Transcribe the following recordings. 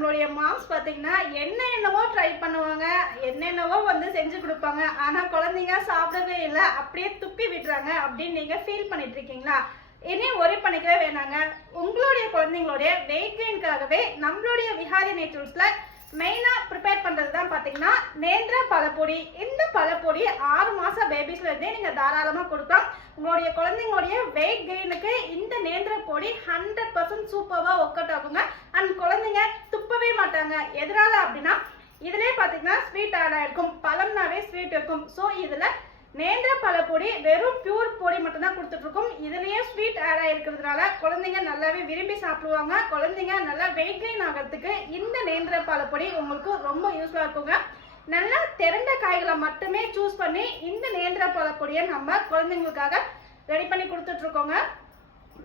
நம்மளுடைய மாம்ஸ் பார்த்தீங்கன்னா என்னென்னவோ ட்ரை பண்ணுவாங்க, என்னென்னவோ வந்து செஞ்சு கொடுப்பாங்க. ஆனால் குழந்தைங்க சாப்பிடவே இல்லை, அப்படியே துப்பி விடுறாங்க அப்படின்னு நீங்கள் ஃபீல் பண்ணிட்டு இருக்கீங்களா? இனியும் ஒரே பண்ணிக்கவே வேணாங்க. உங்களுடைய குழந்தைங்களுடைய வெயிட் கெயின்காகவே நம்மளுடைய விஹாரி நேச்சுரல்ஸில் மெயினாக ப்ரிப்பேர் பண்ணுறது தான் பார்த்தீங்கன்னா நேந்திர பழப்பொடி. இந்த பழப்பொடி 6 மாதம் பேபிஸ்லேருந்தே நீங்கள் தாராளமாக கொடுக்கலாம். உங்களுடைய குழந்தைங்களுடைய வெயிட் கெயினுக்கு இந்த நேந்திர பொடி 100% சூப்பராக ஒர்க் அவுட் ஆகுங்க. அண்ட் குழந்தைங்க துப்பவே மாட்டாங்க. எதனால அப்படின்னா இதிலே பார்த்தீங்கன்னா ஸ்வீட் ஆட் ஆகிருக்கும், பழம்னாவே ஸ்வீட் இருக்கும். ஸோ இதில் நேந்திர பழப்பொடி வெறும் பியூர் பொடி மட்டும்தான் கொடுத்துட்ருக்கோம். இதுலேயே ஸ்வீட் ஆட் ஆகிருக்கிறதுனால குழந்தைங்க நல்லாவே விரும்பி சாப்பிடுவாங்க. குழந்தைங்க நல்லா வெயிட் கெயின் ஆகிறதுக்கு இந்த நேந்திர பழப்பொடி உங்களுக்கு ரொம்ப யூஸ்ஃபுல்லாக இருக்குங்க. நல்லா திரண்ட காய்களை மட்டுமே சூஸ் பண்ணி இந்த நேந்திர பழப்பொடியை நம்ம குழந்தைங்களுக்காக ரெடி பண்ணி கொடுத்துட்ருக்கோங்க.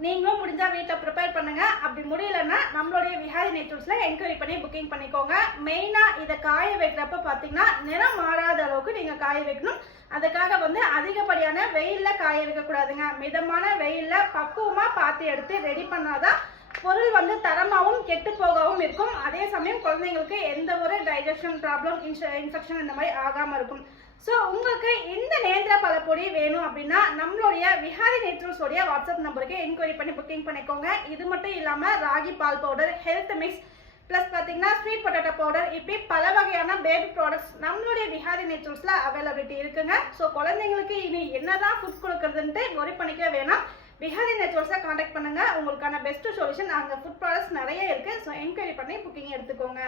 நீங்களும் முடிஞ்சால் வீட்டில் ப்ரிப்பேர் பண்ணுங்கள். அப்படி முடியலன்னா நம்மளுடைய விஹாரி நேச்சுரல்ஸில் என்கொயரி பண்ணி புக்கிங் பண்ணிக்கோங்க. மெயினாக இதை காய வைக்கிறப்ப பார்த்தீங்கன்னா நிறம் மாறாத அளவுக்கு நீங்கள் காய வைக்கணும். அதுக்காக வந்து அதிகப்படியான வெயிலில் காய வைக்கக்கூடாதுங்க. மிதமான வெயிலில் பக்குவமாக பார்த்து எடுத்து ரெடி பண்ணாதான் பொருள் வந்து தரமாகவும் கெட்டு போகவும் இருக்கும். அதே சமயம் குழந்தைங்களுக்கு எந்த ஒரு டைஜஷன் ப்ராப்ளம், இன்ஃபெக்ஷன் இந்த மாதிரி ஆகாமல் இருக்கும். ஸோ உங்களுக்கு இந்த நேந்திர பழப்பொடி வேணும் அப்படின்னா நம்மளுடைய விஹாரி நேச்சுரல்ஸோடைய வாட்ஸ்அப் நம்பருக்கு என்கொயரி பண்ணி புக்கிங் பண்ணிக்கோங்க. இது மட்டும் இல்லாமல் ராகி பால் பவுடர், ஹெல்த் மிக்ஸ், ப்ளஸ் பார்த்தீங்கன்னா ஸ்வீட் பொட்டேட்டோ பவுடர், இப்படி பல வகையான பேபி ப்ராடக்ட்ஸ் நம்மளுடைய விஹாரி நேச்சுரல்ஸில் அவைலபிலிட்டி இருக்குங்க. ஸோ குழந்தைங்களுக்கு இனி என்னதான் ஃபுட் கொடுக்குறதுன்ட்டு ஒரி பண்ணிக்க வேணாம். விஹாரி நேச்சுரல்ஸை காண்டாக்ட் பண்ணுங்க. உங்களுக்கான பெஸ்ட் சொல்யூஷன், அங்கே ஃபுட் ப்ராடக்ட்ஸ் நிறைய இருக்குது. ஸோ என்கொயரி பண்ணி புக்கிங் எடுத்துக்கோங்க.